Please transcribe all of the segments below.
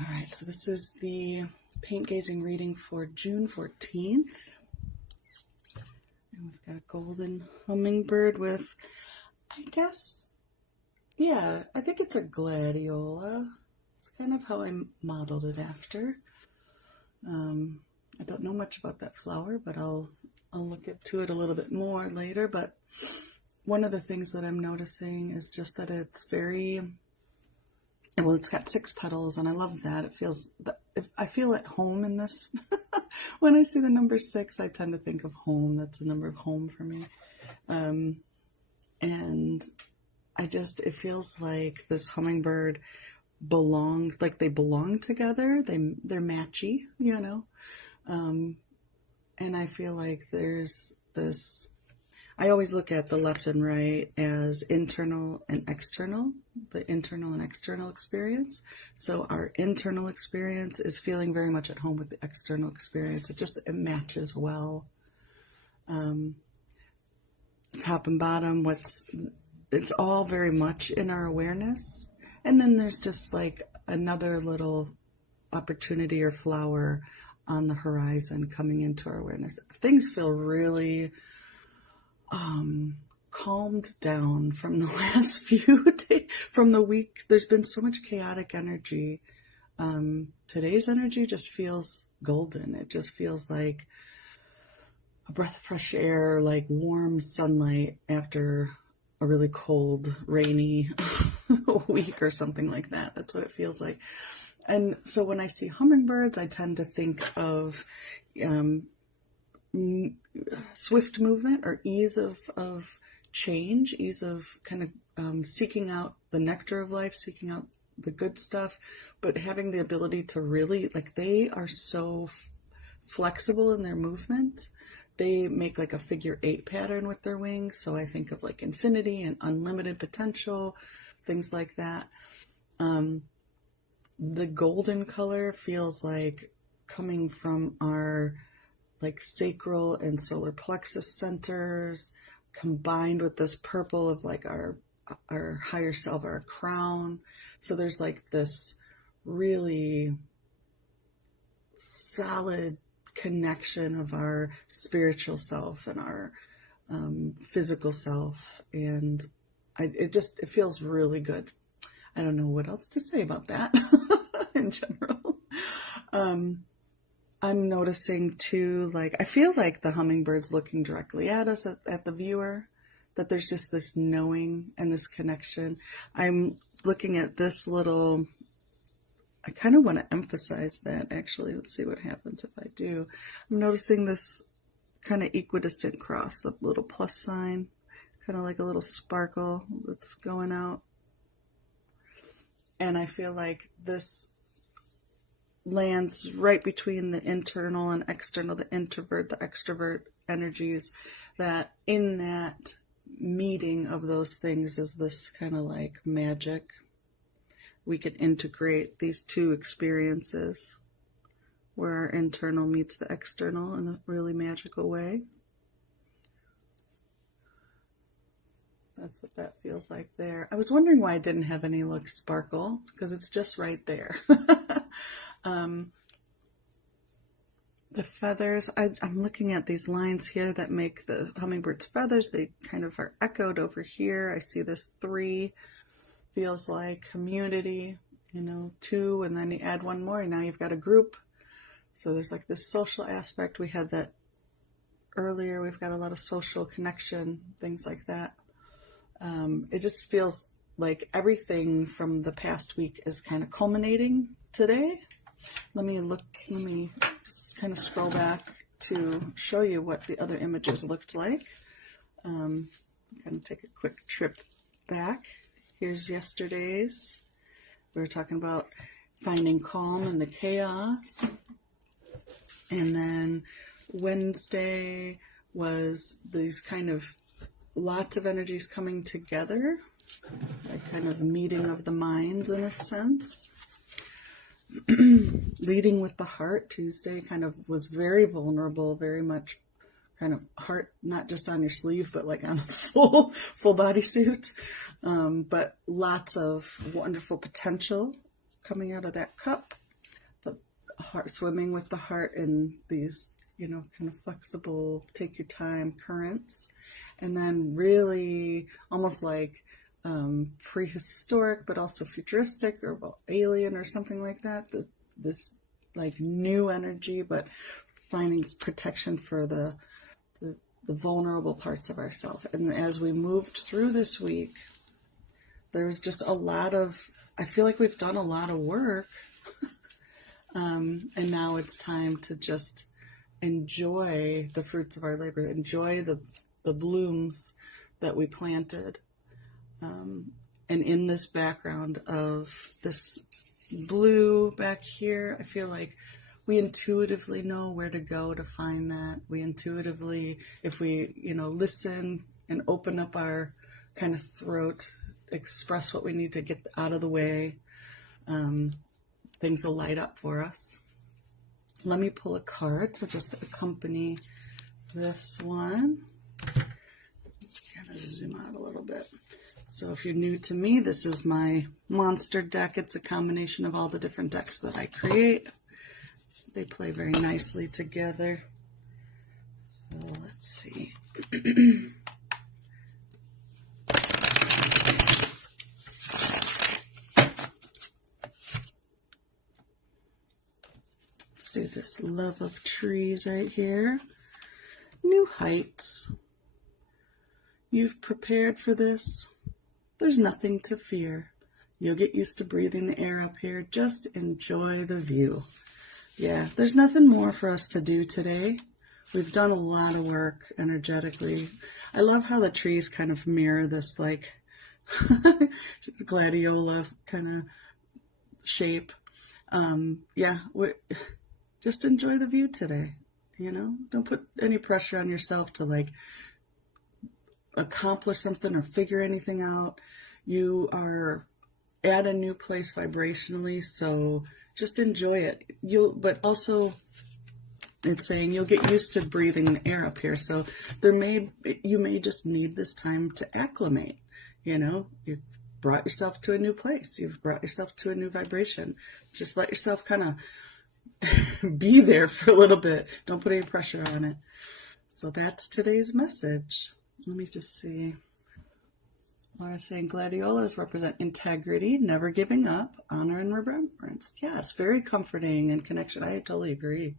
All right, so this is the paint gazing reading for June 14th. And we've got a golden hummingbird with, I guess, yeah, I think it's a gladiola. It's kind of how I modeled it after. I don't know much about that flower, but I'll look into it a little bit more later. But one of the things that I'm noticing is just that it's very, well, it's got 6 petals, and I love that. It feels, I feel at home in this. When I see the number 6, I tend to think of home. That's the number of home for me. And it feels like this hummingbird belongs, like they belong together. They're matchy, you know. And I feel like there's this, I always look at the left and right as internal and external, the internal and external experience. So our internal experience is feeling very much at home with the external experience. It matches well. Top and bottom, it's all very much in our awareness. And then there's just like another little opportunity or flower on the horizon coming into our awareness. Things feel really calmed down from the last few days, from the week. There's been so much chaotic energy. Today's energy just feels golden. It just feels like a breath of fresh air, like warm sunlight after a really cold, rainy week or something like that. That's what it feels like. And so when I see hummingbirds, I tend to think of swift movement or ease of change, ease of kind of seeking out the nectar of life, seeking out the good stuff, but having the ability to really, like, they are so flexible in their movement. They make like a figure 8 pattern with their wings. So I think of like infinity and unlimited potential, things like that. The golden color feels like coming from our like sacral and solar plexus centers, combined with this purple of like our higher self, our crown. So there's like this really solid connection of our spiritual self and our physical self, and it feels really good. I don't know what else to say about that in general. I'm noticing too, like, I feel like the hummingbird's looking directly at us, at the viewer, that there's just this knowing and this connection. I'm looking at this little, I kind of want to emphasize that, actually. Let's see what happens if I do. I'm noticing this kind of equidistant cross, the little plus sign, kind of like a little sparkle that's going out. And I feel like this lands right between the internal and external, the introvert, the extrovert energies, that in that meeting of those things is this kind of like magic. We could integrate these two experiences where our internal meets the external in a really magical way. That's what that feels like there. I was wondering why I didn't have any like sparkle, because it's just right there. The feathers, I'm looking at these lines here that make the hummingbird's feathers. They kind of are echoed over here. I see this 3, feels like community, 2, and then you add 1 more, and now you've got a group. So there's like this social aspect. We had that earlier. We've got a lot of social connection, things like that. It just feels like everything from the past week is kind of culminating today. Let me just kind of scroll back to show you what the other images looked like. Kind of take a quick trip back. Here's yesterday's. We were talking about finding calm in the chaos. And then Wednesday was these kind of lots of energies coming together, like kind of meeting of the minds in a sense. Leading with the heart, Tuesday kind of was very vulnerable, very much kind of heart, not just on your sleeve, but like on a full bodysuit. But lots of wonderful potential coming out of that cup. heart, swimming with the heart in these, kind of flexible, take your time currents. And then really almost like prehistoric, but also futuristic or alien or something like that. This like new energy, but finding protection for the vulnerable parts of ourselves. And as we moved through this week, there's just a lot of, I feel like we've done a lot of work. And now it's time to just enjoy the fruits of our labor, enjoy the blooms that we planted. And in this background of this blue back here, I feel like we intuitively know where to go to find that. We intuitively, if we, listen and open up our kind of throat, express what we need to get out of the way, things will light up for us. Let me pull a card to just accompany this one. Let's kind of zoom out a little bit. So if you're new to me, this is my monster deck. It's a combination of all the different decks that I create. They play very nicely together. So let's see. Let's do this love of trees right here. New heights. You've prepared for this. There's nothing to fear. You'll get used to breathing the air up here. Just enjoy the view. Yeah, there's nothing more for us to do today. We've done a lot of work energetically. I love how the trees kind of mirror this like gladiola kind of shape. Yeah, just enjoy the view today. Don't put any pressure on yourself to like accomplish something or figure anything out. You are at a new place vibrationally, so just enjoy it. But also it's saying you'll get used to breathing the air up here, so you may just need this time to acclimate. You've brought yourself to a new place, you've brought yourself to a new vibration. Just let yourself kind of be there for a little bit. Don't put any pressure on it. So that's today's message. Let me just see. Laura's saying gladiolas represent integrity, never giving up, honor, and remembrance. Yes, very comforting and connection. I totally agree.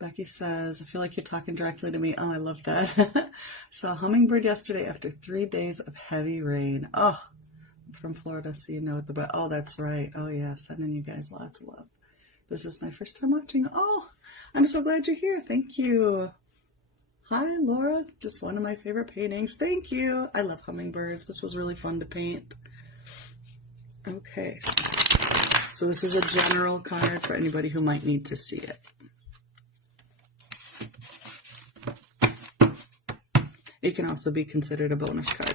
Becky says, I feel like you're talking directly to me. Oh, I love that. I saw a hummingbird yesterday after 3 days of heavy rain. Oh, I'm from Florida, so you know what oh, that's right. Oh, yeah, sending you guys lots of love. This is my first time watching. Oh, I'm so glad you're here. Thank you. Hi, Laura. Just one of my favorite paintings. Thank you. I love hummingbirds. This was really fun to paint. Okay. So this is a general card for anybody who might need to see it. It can also be considered a bonus card.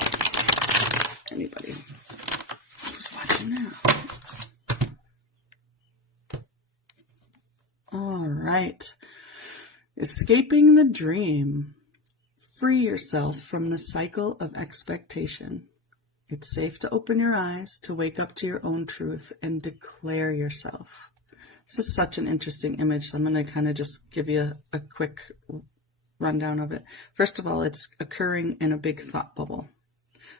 Anybody who's watching now. All right. Escaping the dream. Free yourself from the cycle of expectation. It's safe to open your eyes, to wake up to your own truth, and declare yourself. This is such an interesting image, so I'm going to kind of just give you a quick rundown of it. First of all, it's occurring in a big thought bubble.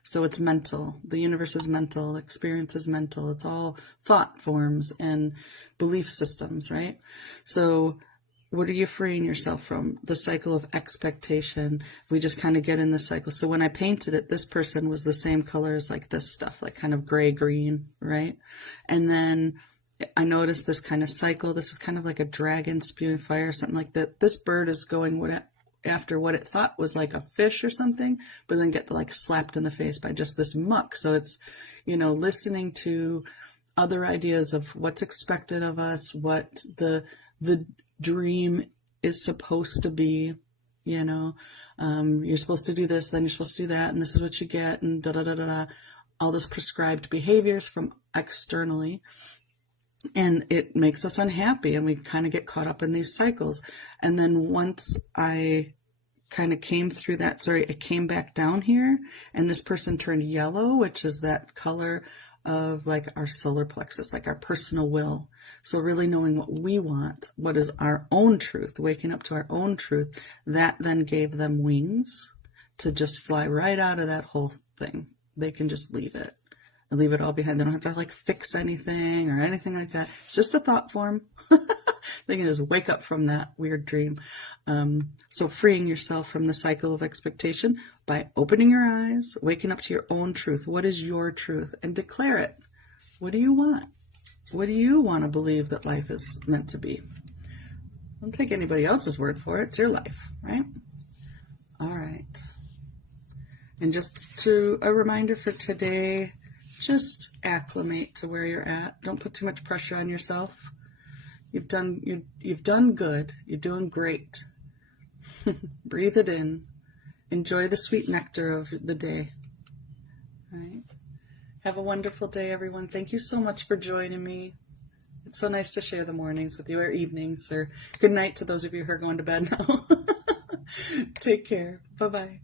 So it's mental. The universe is mental. Experience is mental. It's all thought forms and belief systems, right? So what are you freeing yourself from? The cycle of expectation. We just kind of get in this cycle. So when I painted it, this person was the same color as like this stuff, like kind of gray-green, right? And then I noticed this kind of cycle. This is kind of like a dragon spewing fire, something like that. This bird is going after what it thought was like a fish or something, but then get like slapped in the face by just this muck. So it's, listening to other ideas of what's expected of us, what the dream is supposed to be, you're supposed to do this, then you're supposed to do that, and this is what you get, and da-da-da-da-da, all those prescribed behaviors from externally. And it makes us unhappy, and we kind of get caught up in these cycles. And then once I kind of came through that, it came back down here, and this person turned yellow, which is that color of like our solar plexus, like our personal will. So really knowing what we want, what is our own truth, waking up to our own truth, that then gave them wings to just fly right out of that whole thing. They can just leave it and leave it all behind. They don't have to like fix anything or anything like that. It's just a thought form. They can just wake up from that weird dream. So freeing yourself from the cycle of expectation by opening your eyes, waking up to your own truth. What is your truth? And declare it. What do you want? What do you want to believe that life is meant to be? Don't take anybody else's word for it. It's your life, right? All right. And just to a reminder for today, just acclimate to where you're at. Don't put too much pressure on yourself. You've done good. You're doing great. Breathe it in. Enjoy the sweet nectar of the day. All right. Have a wonderful day, everyone. Thank you so much for joining me. It's so nice to share the mornings with you, or evenings, or good night to those of you who are going to bed now. Take care. Bye-bye.